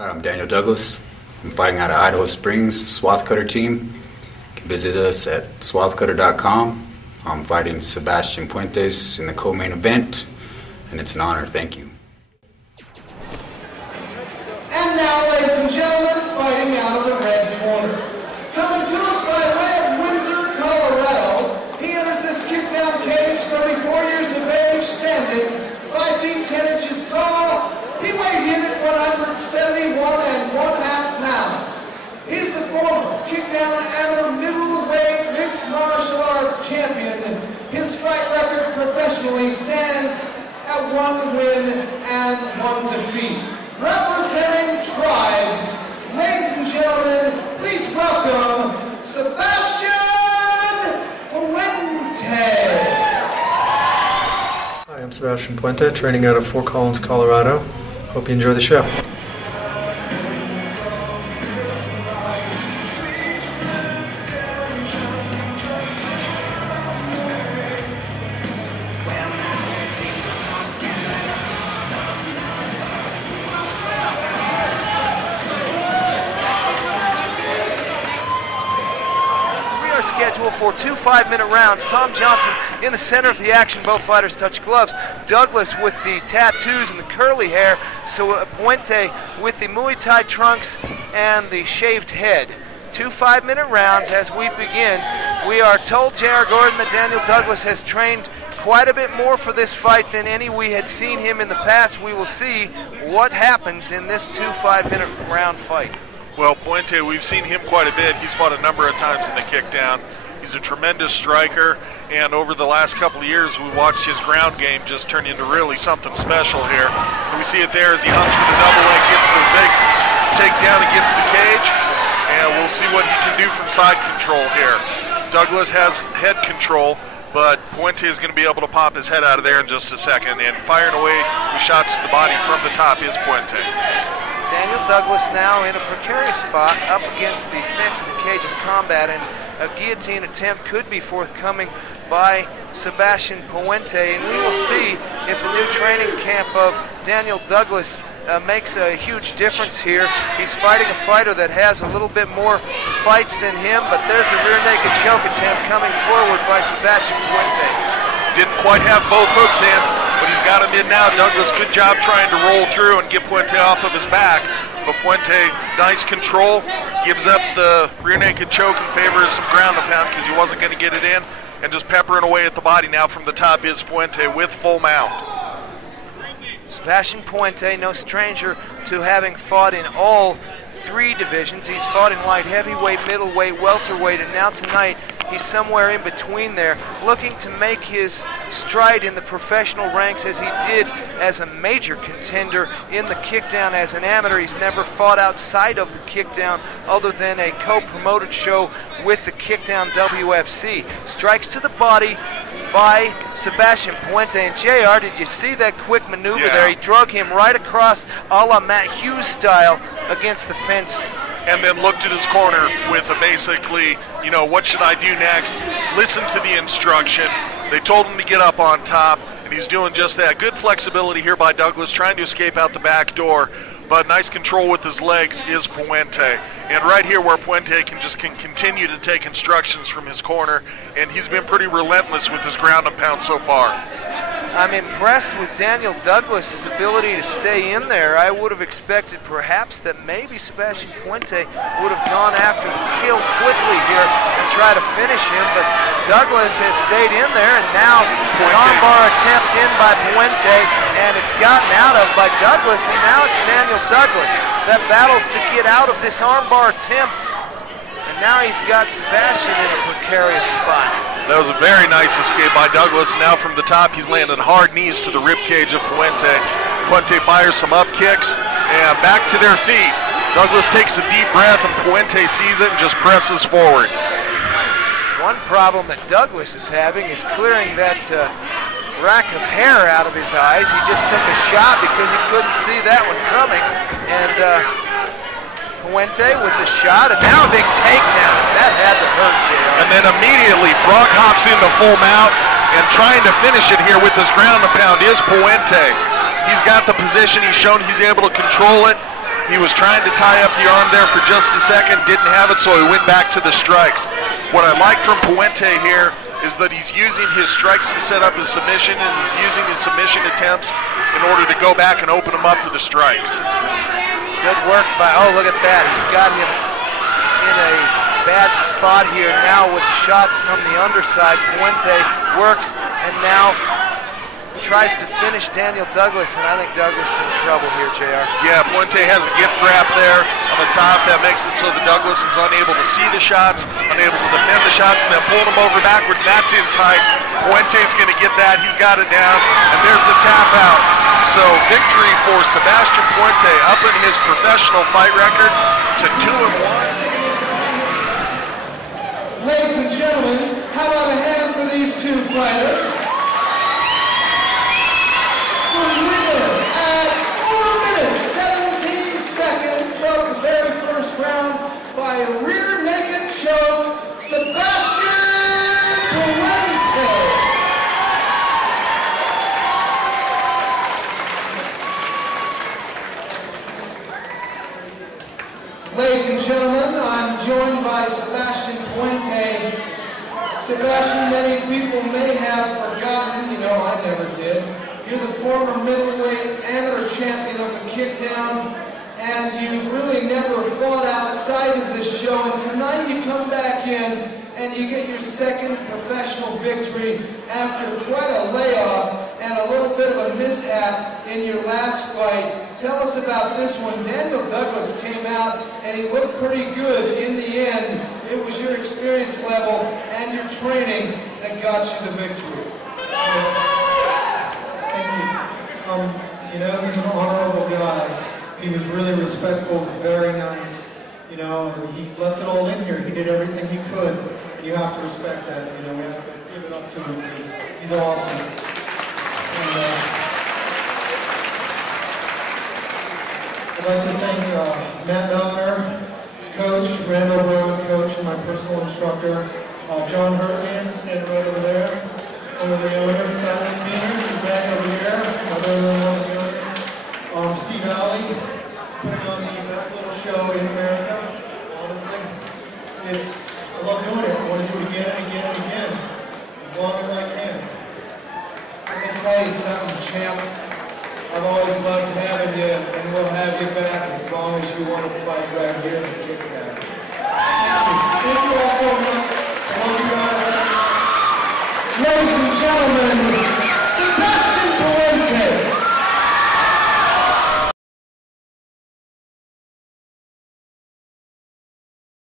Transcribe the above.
I'm Daniel Douglas. I'm fighting out of Idaho Springs, Swath Cutter team. You can visit us at swathcutter.com. I'm fighting Sebastian Puentes in the co-main event, and it's an honor. Thank you. And now, ladies and gentlemen, fighting out of the red corner. Coming to us by way of Windsor, Colorado, he enters this kickdown cage, 34 years of age, standing, 5 feet 10 inches tall. He weighed in at 171 1/2 pounds. He's the former kickdown amateur middleweight mixed martial arts champion. His fight record professionally stands at 1 win and 1 defeat. Representing Tribes, ladies and gentlemen, please welcome Sebastian Puente. Hi, I'm Sebastian Puente, training out of Fort Collins, Colorado. Hope you enjoy the show. Scheduled for 2 5-minute rounds. Tom Johnson in the center of the action. Both fighters touch gloves. Douglas with the tattoos and the curly hair. So Puente with the Muay Thai trunks and the shaved head. 2 5-minute rounds as we begin. We are told, J.R. Gordon, that Daniel Douglas has trained quite a bit more for this fight than any we had seen him in the past. We will see what happens in this 2 5-minute round fight. Well, Puente, we've seen him quite a bit. He's fought a number of times in the kickdown. He's a tremendous striker, and over the last couple of years, we watched his ground game just turn into really something special here. And we see it there as he hunts for the double leg, gets the big takedown against the cage, and we'll see what he can do from side control here. Douglas has head control, but Puente is going to be able to pop his head out of there in just a second, and firing away with shots to the body from the top is Puente. Daniel Douglas now in a precarious spot up against the fence of the cage of combat, and a guillotine attempt could be forthcoming by Sebastian Puente, and we will see if the new training camp of Daniel Douglas makes a huge difference here. He's fighting a fighter that has a little bit more fights than him, but there's a rear naked choke attempt coming forward by Sebastian Puente. Didn't quite have both hooks in, but he's got him in now. Douglas, good job trying to roll through and get Puente off of his back. But Puente, nice control, gives up the rear naked choke in favor of some ground and pound because he wasn't going to get it in, and just peppering away at the body now from the top is Puente with full mount. Sebastian Puente, no stranger to having fought in all 3 divisions. He's fought in light heavyweight, middleweight, welterweight, and now tonight he's somewhere in between there, looking to make his stride in the professional ranks as he did as a major contender in the kickdown as an amateur. He's never fought outside of the kickdown other than a co-promoted show with the Kickdown WFC. Strikes to the body by Sebastian Puente. And JR, did you see that quick maneuver there? He drug him right across a la Matt Hughes style against the fence. And then looked at his corner with a basically, you know, what should I do next? Listen to the instruction. They told him to get up on top, and he's doing just that. Good flexibility here by Douglas, trying to escape out the back door, but nice control with his legs is Puente. And right here where Puente can continue to take instructions from his corner, and he's been pretty relentless with his ground and pound so far. I'm impressed with Daniel Douglas' ability to stay in there. I would have expected perhaps that maybe Sebastian Puente would have gone after the kill quickly here and try to finish him, but Douglas has stayed in there, and now an armbar attempt in by Puente, and it's gotten out of by Douglas, and now it's Daniel Douglas that battles to get out of this armbar attempt, and now he's got Sebastian in a precarious spot. That was a very nice escape by Douglas. Now from the top, he's landing hard knees to the rib cage of Puente. Puente fires some up kicks, and back to their feet. Douglas takes a deep breath, and Puente sees it and just presses forward. One problem that Douglas is having is clearing that rack of hair out of his eyes. He just took a shot because he couldn't see that one coming. And Puente with the shot, and now a big takedown. That had to hurt, JR. And then immediately Frog hops into full mount, and trying to finish it here with his ground and pound is Puente. He's got the position. He's shown he's able to control it. He was trying to tie up the arm there for just a second, didn't have it, so he went back to the strikes. What I like from Puente here is that he's using his strikes to set up his submission, and he's using his submission attempts in order to go back and open him up to the strikes. Good work by, oh, look at that. He's got him in a bad spot here now with the shots from the underside. Puente works and now tries to finish Daniel Douglas, and I think Douglas is in trouble here, JR. Yeah, Puente has a gift wrap there on the top that makes it so that Douglas is unable to see the shots, unable to defend the shots, and then pulling him over backward, and that's in tight. Puente's going to get that. He's got it down, and there's the tap out. So victory for Sebastian Puente, up in his professional fight record to 2-1. Ladies and gentlemen, how about a hand for these two fighters? The winner at 4 minutes, 17 seconds of the very first round by a rear naked choke, Sebastian Puente. Ladies and gentlemen, I'm joined by Sebastian Puente. Sebastian, many people may have forgotten, you know, I never did. You're the former middleweight amateur champion of the kickdown, and you've really never fought outside of this show, and tonight you come back in and you get your second professional victory after quite a layoff and a little bit of a mishap in your last fight. Tell us about this one. Daniel Douglas came out and he looked pretty good in the end. It was your experience level and your training that got you the victory. Thank you. You know, he's an honorable guy. He was really respectful, very nice. You know, and he left it all in here. He did everything he could. And you have to respect that. You know, we have to give it up to him. He's awesome. And, I'd like to thank Matt Melner, Coach, Randall Brown, Coach, and my personal instructor, John Hurtman, standing right over there. One of the owners, Silas Meaner, who's back over here, another one of the owners. Steve Alley, putting on the best little show in America. Honestly, I love doing it. I want to do it again and again and again, as long as I can. I'm going to tell you something, champ. I've always loved having you, and we'll have you back as long as you want to fight right here in the kickdown. Thank you all so much. I love you guys. Ladies and gentlemen,